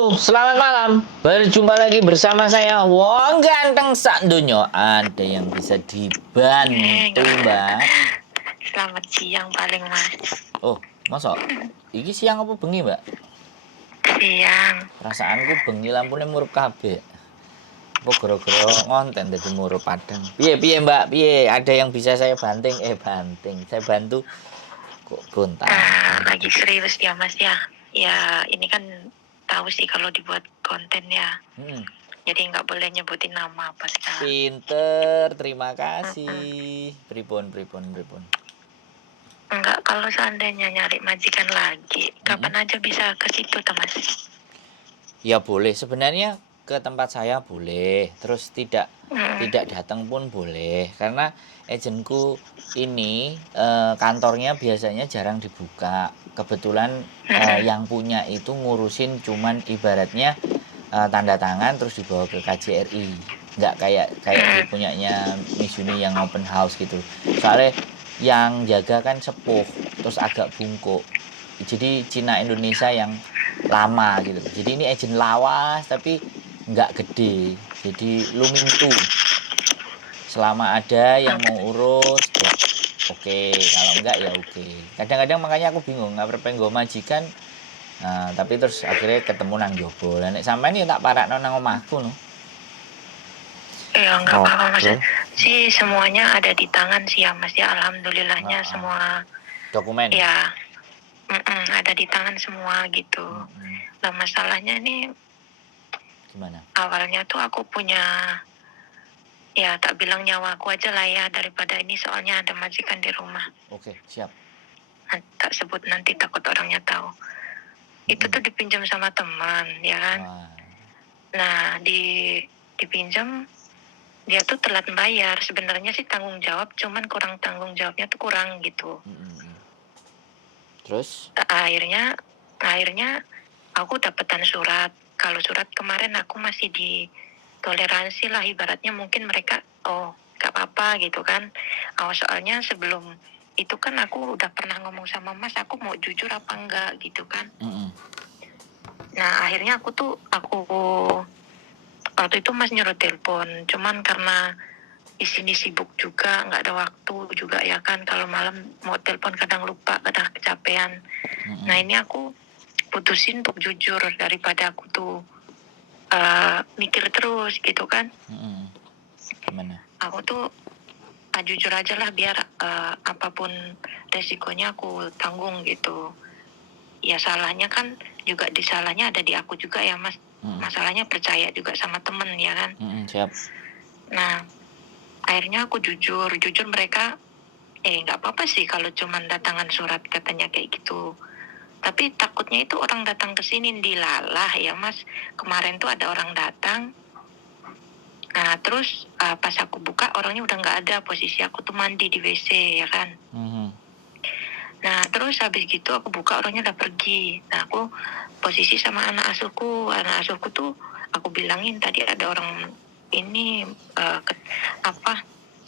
Halo, selamat malam. Berjumpa lagi bersama saya, Wong Ganteng Sak Dunyo. Ada yang bisa dibantu, Mbak? Selamat siang paling mas. Oh, masa? Iki siang apa bengi, Mbak? Siang. Perasaanku bengi lampune murup kabeh. Apa gara-gara ngonten dadi murup padang. Piye, Mbak? Piye? Ada yang bisa saya banting? Banting. Saya bantu kok gonta. Lagi serius ya mas ya. Ya ini kan tahu sih kalau dibuat konten ya. Jadi nggak boleh nyebutin nama apa sekarang. Pinter, terima kasih. Pripun. Enggak, kalau seandainya nyari majikan lagi, kapan aja bisa ke situ tuh mas. Ya boleh, sebenarnya ke tempat saya boleh, terus tidak datang pun boleh, karena agenku ini kantornya biasanya jarang dibuka. Kebetulan yang punya itu ngurusin cuman ibaratnya tanda tangan terus dibawa ke KJRI, nggak kayak punyanya Miss Yuni yang open house gitu. Soalnya yang jaga kan sepuh, terus agak bungkuk. Jadi Cina Indonesia yang lama gitu. Jadi ini agent lawas tapi nggak gede. Jadi lumintu. Selama ada yang mau urus, ya oke. Kalau enggak ya oke. Kadang-kadang makanya aku bingung, nggak perlu majikan. Nah, tapi terus akhirnya ketemu nang jobo. Lah nek sampean ya tak parakno nang omahku no. Ya nggak apa-apa mas. Sih semuanya ada di tangan sih ya mas ya. Alhamdulillahnya semua dokumen. Ya. Ada di tangan semua gitu. Nah masalahnya ini gimana? Awalnya tuh aku punya, ya tak bilang nyawaku aja lah ya, daripada ini soalnya ada majikan di rumah. Oke, siap. Tak sebut nanti takut orangnya tahu. Itu tuh dipinjam sama teman, ya kan. Nah dipinjam, dia tuh telat bayar. Sebenarnya sih tanggung jawab, cuman kurang tanggung jawabnya tuh kurang gitu. Terus? Akhirnya aku dapetan surat. Kalau surat kemarin aku masih ditoleransi lah, ibaratnya mungkin mereka gak apa-apa gitu kan. Soalnya sebelum itu kan aku udah pernah ngomong sama mas, aku mau jujur apa enggak gitu kan. Nah akhirnya aku waktu itu mas nyuruh telepon, cuman karena di sini sibuk juga, nggak ada waktu juga ya kan. Kalau malam mau telepon kadang lupa, kadang kecapean. Nah ini aku putusin untuk jujur daripada aku tuh mikir terus gitu kan. Gimana? Aku tuh jujur aja lah, biar apapun resikonya aku tanggung gitu. Ya salahnya kan juga disalahnya ada di aku juga ya mas. Masalahnya percaya juga sama temen ya kan. Siap. Nah akhirnya aku jujur mereka nggak apa-apa sih kalau cuman datangan surat katanya kayak gitu. Tapi takutnya itu orang datang ke sini dilalah ya mas. Kemarin tuh ada orang datang. Nah terus pas aku buka orangnya udah nggak ada, posisi aku tuh mandi di WC ya kan. Nah terus habis gitu aku buka orangnya udah pergi. Nah aku posisi sama anak asuhku tuh aku bilangin tadi ada orang ini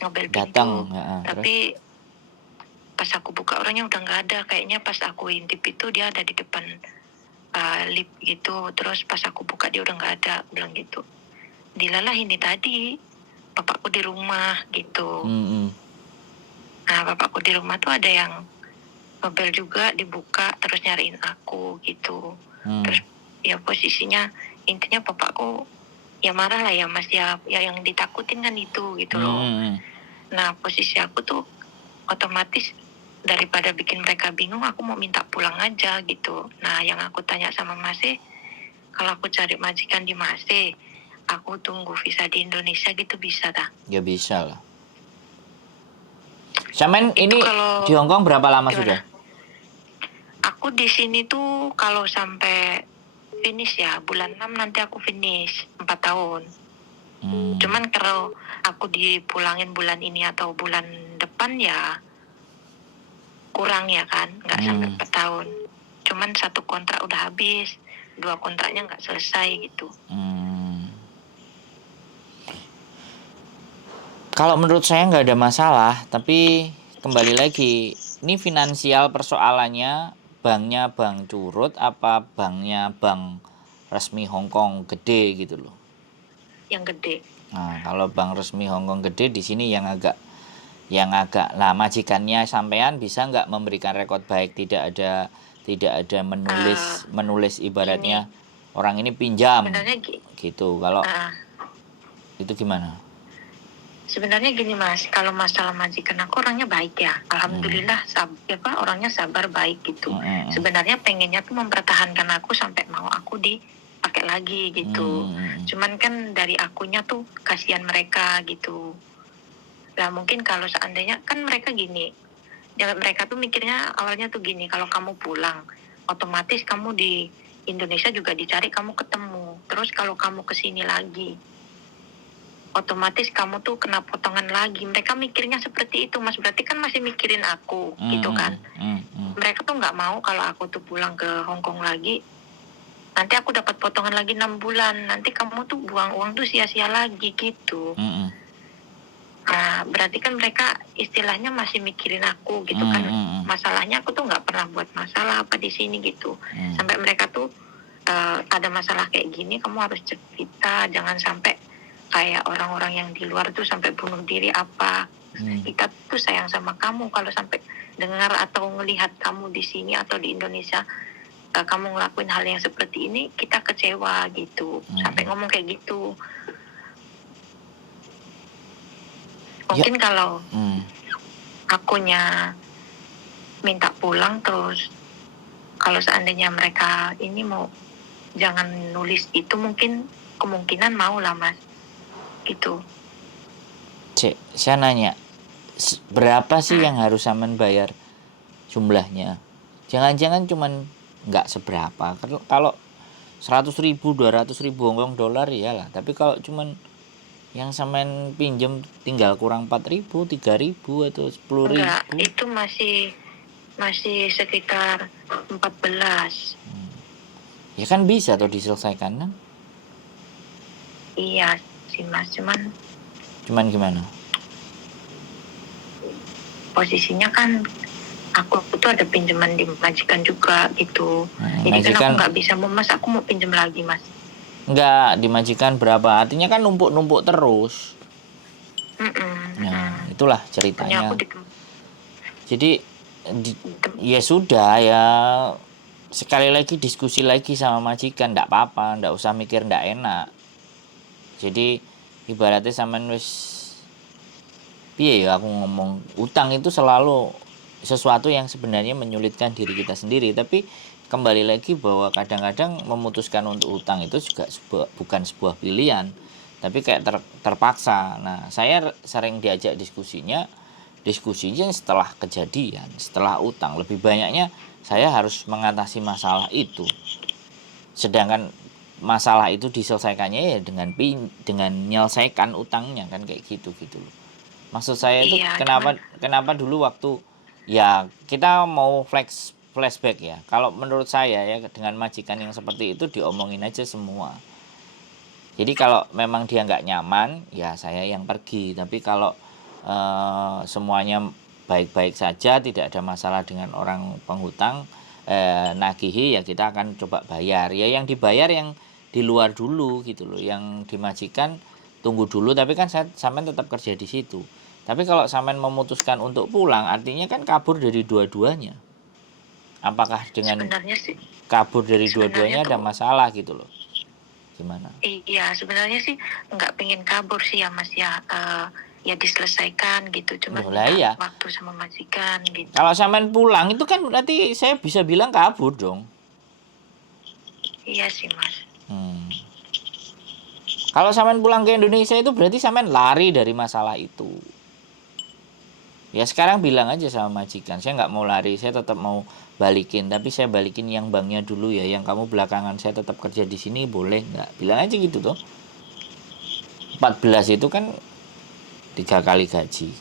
ngobel pintu. Tapi pas aku buka orangnya udah nggak ada. Kayaknya pas aku intip itu dia ada di depan lift gitu. Terus pas aku buka dia udah nggak ada, bilang gitu. Dilalah ini tadi bapakku di rumah gitu. Nah bapakku di rumah tuh ada yang ngobel juga, dibuka terus nyariin aku gitu. Terus ya posisinya intinya bapakku ya marah lah ya mas ya yang ditakutin kan itu gitu loh. Nah posisi aku tuh otomatis daripada bikin mereka bingung, aku mau minta pulang aja gitu. Nah yang aku tanya sama Mas, kalau aku cari majikan di Mas, aku tunggu visa di Indonesia gitu bisa tak? Ya bisa lah. Samen ini di Hongkong berapa lama gimana? Sudah? Aku di sini tuh kalau sampai finish ya bulan 6 nanti aku finish 4 tahun. Cuman kalau aku dipulangin bulan ini atau bulan depan ya kurang ya kan, nggak sampai 4 tahun. Cuman 1 kontrak udah habis, 2 kontraknya nggak selesai gitu. Kalau menurut saya nggak ada masalah, tapi kembali lagi, ini finansial persoalannya banknya bank curut apa banknya bank resmi Hong Kong gede gitu loh. Yang gede. Nah, kalau bank resmi Hong Kong gede di sini yang agak lah, majikannya sampean bisa nggak memberikan rekod baik, tidak ada menulis ibaratnya Gini, orang ini pinjam sebenarnya gitu. Kalau uh, itu gimana? sebenarnya gini Mas, kalau masalah majikan aku orangnya baik ya, alhamdulillah orangnya sabar baik gitu. Sebenarnya pengennya tuh mempertahankan aku sampai mau aku dipakai lagi gitu. Cuman kan dari akunya tuh kasihan mereka gitu. Nah mungkin kalau seandainya kan mereka gini, mereka tuh mikirnya awalnya tuh gini, kalau kamu pulang otomatis kamu di Indonesia juga dicari kamu ketemu. Terus kalau kamu kesini lagi otomatis kamu tuh kena potongan lagi. Mereka mikirnya seperti itu Mas, berarti kan masih mikirin aku gitu kan. Mereka tuh nggak mau kalau aku tuh pulang ke Hong Kong lagi, nanti aku dapat potongan lagi 6 bulan, nanti kamu tuh buang uang tuh sia-sia lagi gitu. Nah berarti kan mereka istilahnya masih mikirin aku gitu kan. Masalahnya aku tuh nggak pernah buat masalah apa di sini gitu. Sampai mereka tuh ada masalah kayak gini kamu harus cerita, jangan sampai kayak orang-orang yang di luar tuh sampai bunuh diri apa. Kita tuh sayang sama kamu, kalau sampai dengar atau melihat kamu di sini atau di Indonesia kamu ngelakuin hal yang seperti ini, kita kecewa gitu. Sampai ngomong kayak gitu. Mungkin kalau akunya minta pulang, terus kalau seandainya mereka ini mau jangan nulis itu, mungkin kemungkinan mau lah Mas gitu. Saya nanya, berapa sih yang harus Samen bayar jumlahnya? Jangan-jangan cuman nggak seberapa. Kalau 100.000, 200.000 Hongkong dolar iyalah. Tapi kalau cuman yang Samen pinjem tinggal kurang 4.000, 3.000 atau 10.000. Enggak, itu masih sekitar 14. Ya kan bisa tuh diselesaikan kan? Iya sih Mas, cuman gimana? posisinya kan aku tuh ada pinjaman di majikan juga gitu. Jadi kan aku nggak bisa Mas, aku mau pinjam lagi Mas. Enggak, di majikan berapa? Artinya kan numpuk-numpuk terus. Nah, itulah ceritanya. Jadi ya sudah ya, sekali lagi diskusi lagi sama majikan, ndak apa-apa, ndak usah mikir ndak enak. Jadi ibaratnya sampean wis piye ya aku ngomong, utang itu selalu sesuatu yang sebenarnya menyulitkan diri kita sendiri, tapi kembali lagi bahwa kadang-kadang memutuskan untuk utang itu juga bukan sebuah pilihan, tapi kayak terpaksa. Nah, saya sering diajak diskusinya setelah kejadian, setelah utang. Lebih banyaknya saya harus mengatasi masalah itu. Sedangkan masalah itu diselesaikannya ya dengan menyelesaikan utangnya kan, kayak gitu loh. Maksud saya itu kenapa dulu waktu ya kita mau flashback ya. Kalau menurut saya ya, dengan majikan yang seperti itu diomongin aja semua. Jadi kalau memang dia nggak nyaman ya saya yang pergi. Tapi kalau semuanya baik-baik saja, tidak ada masalah dengan orang penghutang, nagihi ya kita akan coba bayar. Ya yang dibayar yang di luar dulu gitu loh. Yang dimajikan tunggu dulu, tapi kan sampean tetap kerja di situ. Tapi kalau sampean memutuskan untuk pulang, artinya kan kabur dari dua-duanya. Apakah dengan kabur dari dua-duanya ada masalah gitu loh? Gimana? Iya, sebenarnya sih nggak pengen kabur sih ya Mas ya. Ya diselesaikan gitu, cuma ya, waktu sama majikan gitu. Kalau sampean pulang itu kan berarti saya bisa bilang kabur dong. Iya sih Mas. Kalau sampean pulang ke Indonesia itu berarti sampean lari dari masalah itu. Ya sekarang bilang aja sama majikan, saya nggak mau lari, saya tetap mau balikin, tapi saya balikin yang banknya dulu ya, yang kamu belakangan saya tetap kerja di sini boleh nggak? Bilang aja gitu tuh. 14 itu kan 3 kali gaji,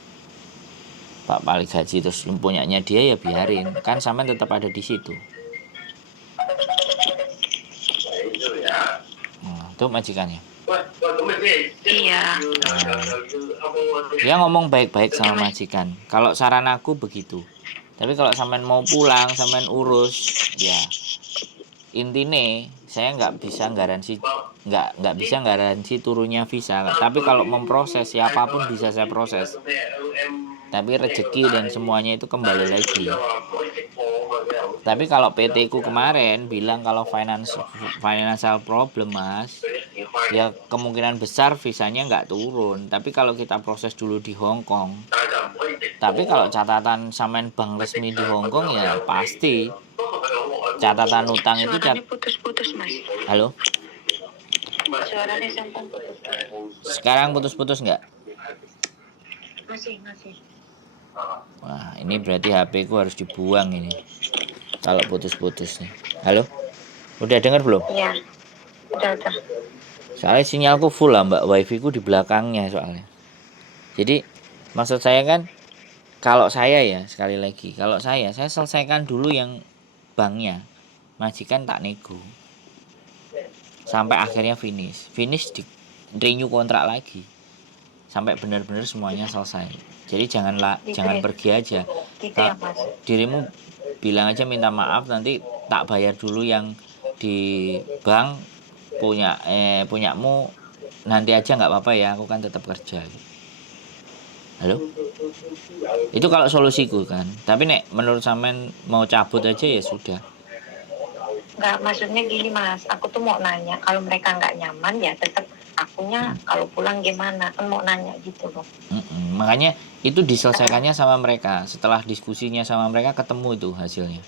4 kali gaji, terus punyanya dia ya biarin, kan sampean tetap ada di situ. Itu majikannya. Iya. Dia ngomong baik-baik sama majikan. Kalau saran aku begitu. Tapi kalau sampean mau pulang, sampean urus, ya intine saya nggak bisa garansi, nggak bisa garansi turunnya visa. Tapi kalau memproses siapapun bisa saya proses. Tapi rezeki dan semuanya itu kembali lagi. Tapi kalau PT ku kemarin bilang kalau financial problem mas, ya kemungkinan besar visanya nggak turun. Tapi kalau kita proses dulu di Hong Kong, tapi kalau catatan samain bank resmi di Hong Kong ya pasti catatan utang itu Suaranya putus-putus mas. Halo, Suaranya sampai putus. sekarang putus-putus nggak? Masih. Wah, ini berarti HP ku harus dibuang ini. Kalau putus-putus nih. Halo? Udah dengar belum? Iya. Udah. Soalnya sinyalku full lah mbak, wifi ku di belakangnya soalnya. Jadi maksud saya kan, kalau saya ya sekali lagi, kalau saya selesaikan dulu yang banknya, majikan tak nego sampai akhirnya finish di renew kontrak lagi sampai benar-benar semuanya selesai. Jadi jangan pergi aja. Gitu ya mas. Dirimu bilang aja minta maaf, nanti tak bayar dulu yang di bank punyamu, nanti aja nggak apa-apa ya, aku kan tetap kerja. Halo? Itu kalau solusiku kan. Tapi nek menurut sampean mau cabut aja ya sudah. Nggak, maksudnya gini mas, aku tuh mau nanya, kalau mereka nggak nyaman ya tetap akunya kalau pulang gimana, kan mau nanya gitu loh. Makanya itu diselesaikannya sama mereka. Setelah diskusinya sama mereka ketemu itu hasilnya.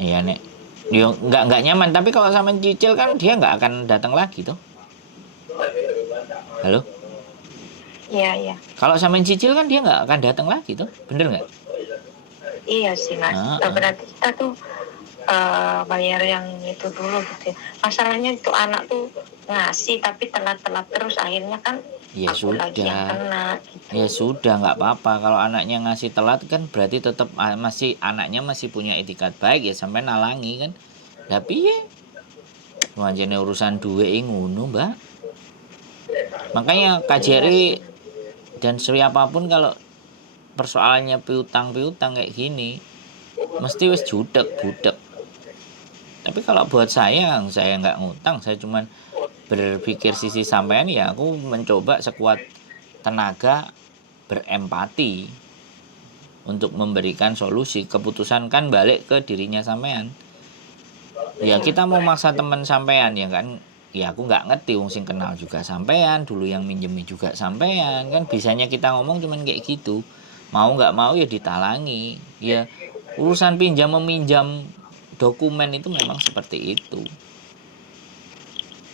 Iya nek, dia nggak nyaman. Tapi kalau sama cicil kan dia nggak akan datang lagi tuh. Halo? Iya. Kalau sama cicil kan dia nggak akan datang lagi tuh, bener nggak? Iya sih mas. Berarti kita tuh bayar yang itu dulu gitu ya. Masalahnya itu anak tuh ngasih tapi telat-telat terus, akhirnya kan ya aku sudah lagi yang kena gitu. Ya sudah, nggak apa-apa. Kalau anaknya ngasih telat kan berarti tetap anaknya masih punya etikat baik ya, sampai nalangi kan. Tapi ya wajannya urusan duit ngono mbak. Makanya KJRI dan siapapun kalau persoalannya piutang kayak gini mesti wis budek. Tapi kalau buat saya nggak ngutang, saya cuman berpikir sisi sampean, ya aku mencoba sekuat tenaga berempati untuk memberikan solusi. Keputusan kan balik ke dirinya sampean. Ya kita mau maksa teman sampean ya kan, ya aku nggak ngerti, wong sing kenal juga sampean, dulu yang minjemi juga sampean, kan bisanya kita ngomong cuman kayak gitu. Mau nggak mau ya ditalangi. Ya urusan pinjam meminjam dokumen itu memang seperti itu.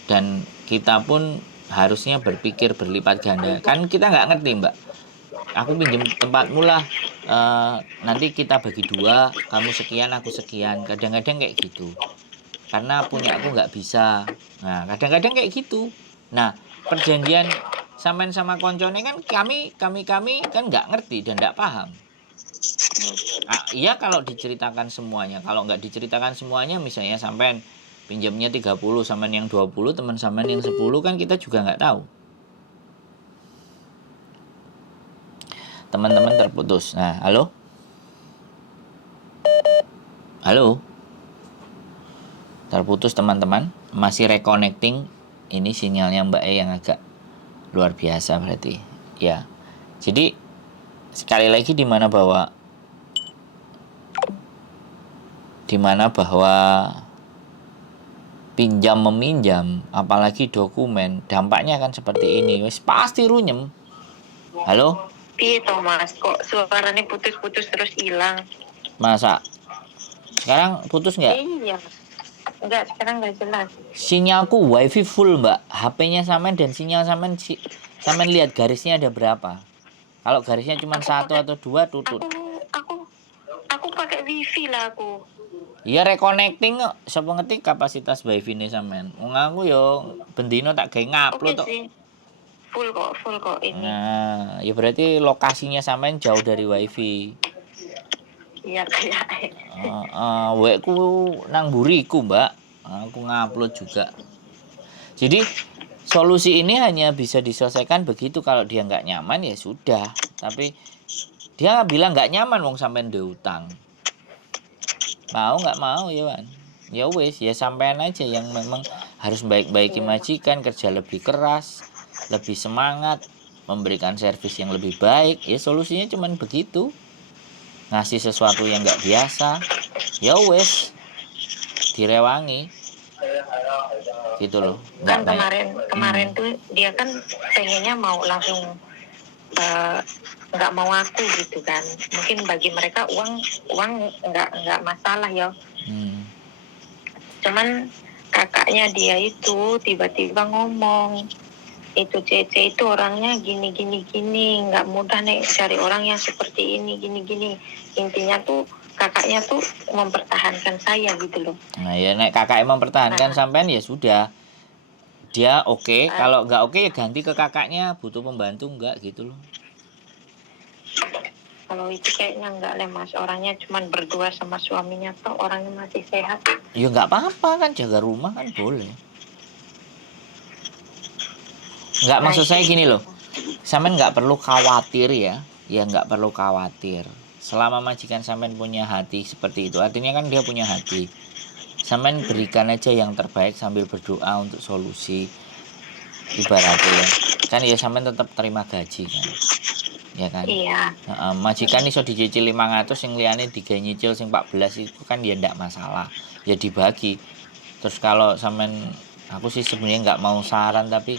Dan kita pun harusnya berpikir berlipat ganda. Kan kita nggak ngerti mbak, aku pinjam tempatmu lah, nanti kita bagi dua, kamu sekian aku sekian. Kadang-kadang kayak gitu, karena punya aku nggak bisa. Nah kadang-kadang kayak gitu. Nah perjanjian sampean sama koncone kan kami kan nggak ngerti dan nggak paham. Iya kalau diceritakan semuanya. Kalau nggak diceritakan semuanya, misalnya sampean pinjamnya 30, sampean yang 20, teman sampean yang 10, kan kita juga nggak tahu. Teman-teman terputus. Nah, halo? Terputus teman-teman. Masih reconnecting. Ini sinyalnya Mbak E yang agak luar biasa berarti. Ya. Jadi sekali lagi di mana bahwa pinjam meminjam, apalagi dokumen, dampaknya kan seperti ini. Wis pasti runyem. Halo? Iya Thomas, kok suaranya putus-putus terus hilang. Masa? Sekarang putus nggak? Iya. Enggak, sekarang nggak jelas. Sinyalku wifi full mbak. HP-nya sampean dan sinyal sampean lihat garisnya ada berapa? Kalau garisnya cuma 1 atau 2 tutut. Aku pakai wifi lah aku. Iya reconnecting kok. Sapa ngerti kapasitas wifi ini sampean. Wong aku yo bendino tak gawe ngupload tok. Full kok ini. Nah, ya berarti lokasinya sampean jauh dari wifi. Iya kayak. Wekku nang buriku, Mbak. Aku ngupload juga. Jadi solusi ini hanya bisa diselesaikan begitu. Kalau dia nggak nyaman ya sudah. Tapi dia bilang nggak nyaman wong sampean ndek utang. Mau nggak mau ya Wan. ya wes ya sampean aja yang memang harus baik-baiki majikan, kerja lebih keras, lebih semangat, memberikan servis yang lebih baik. Ya solusinya cuman begitu, ngasih sesuatu yang nggak biasa, ya wes direwangi gitu loh, nggak Kan banyak. kemarin tuh dia kan pengennya mau langsung nggak mau aku gitu kan. Mungkin bagi mereka uang nggak masalah ya. Cuman kakaknya dia itu tiba-tiba ngomong, itu Cece itu orangnya gini nggak mudah nih cari orang yang seperti ini gini. Intinya tuh kakaknya tuh mempertahankan saya gitu loh. Nah ya nek kakak emang mempertahankan sampean ya sudah, dia oke. Kalau nggak oke ya ganti ke kakaknya, butuh pembantu nggak gitu loh. Kalau itu kayaknya nggak lah mas, orangnya cuman berdua sama suaminya, toh orangnya masih sehat. Ya nggak apa-apa kan, jaga rumah kan boleh. Nggak, maksud saya gini loh, sampean nggak perlu khawatir ya nggak perlu khawatir. Selama majikan sampean punya hati seperti itu, artinya kan dia punya hati. Sampean berikan aja yang terbaik sambil berdoa untuk solusi. Ibaratnya ya, kan ya sampean tetap terima gaji kan, ya kan. Iya. Majikan iso dicicil 500, yang liane digawe nyicil sing 14 itu kan ya ndak masalah, ya dibagi. Terus kalau sampean, aku sih sebenarnya nggak mau saran, tapi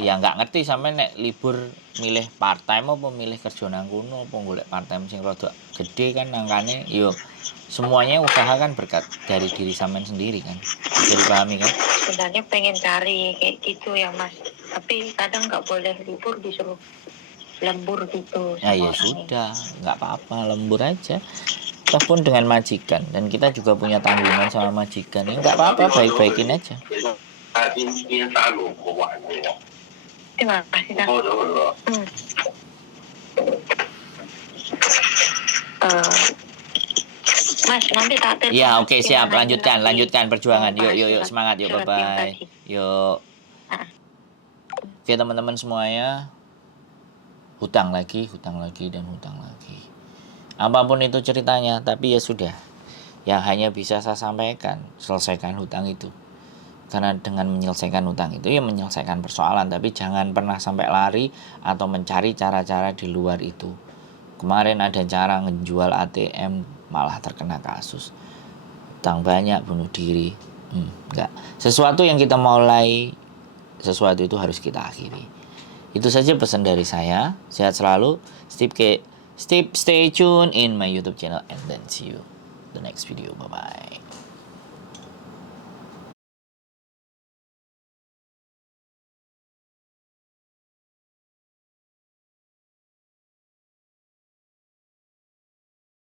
ya nggak ngerti sampean nek libur milih part time apa milih kerja nang kono apa golek part time sing rada gede kan angkane. Yo semuanya usaha kan berkat dari diri sampean sendiri kan, bisa dipahami kan. Sebenarnya pengen cari kayak gitu ya mas, tapi kadang nggak boleh libur, disuruh lembur gitu. Nah ya sudah, nggak apa-apa, lembur aja. Toh pun dengan majikan, dan kita juga punya tanggungan sama majikan, ya nggak apa-apa, baik-baikin aja. Terima kasih dah. Mas, nanti tak telepon. Ya oke, siap, lanjutkan perjuangan. Yuk semangat, yuk, bye bye, yuk. Oke teman-teman semuanya, hutang lagi dan hutang lagi. Apapun itu ceritanya, tapi ya sudah, yang hanya bisa saya sampaikan, selesaikan hutang itu. Karena dengan menyelesaikan hutang itu ya menyelesaikan persoalan, tapi jangan pernah sampai lari atau mencari cara-cara di luar itu. Kemarin ada cara ngejual ATM malah terkena kasus. Hutang banyak, bunuh diri. Enggak. Sesuatu yang kita mulai, sesuatu itu harus kita akhiri. Itu saja pesan dari saya. Sehat selalu. Stay tune in my YouTube channel, and then see you the next video. Bye bye.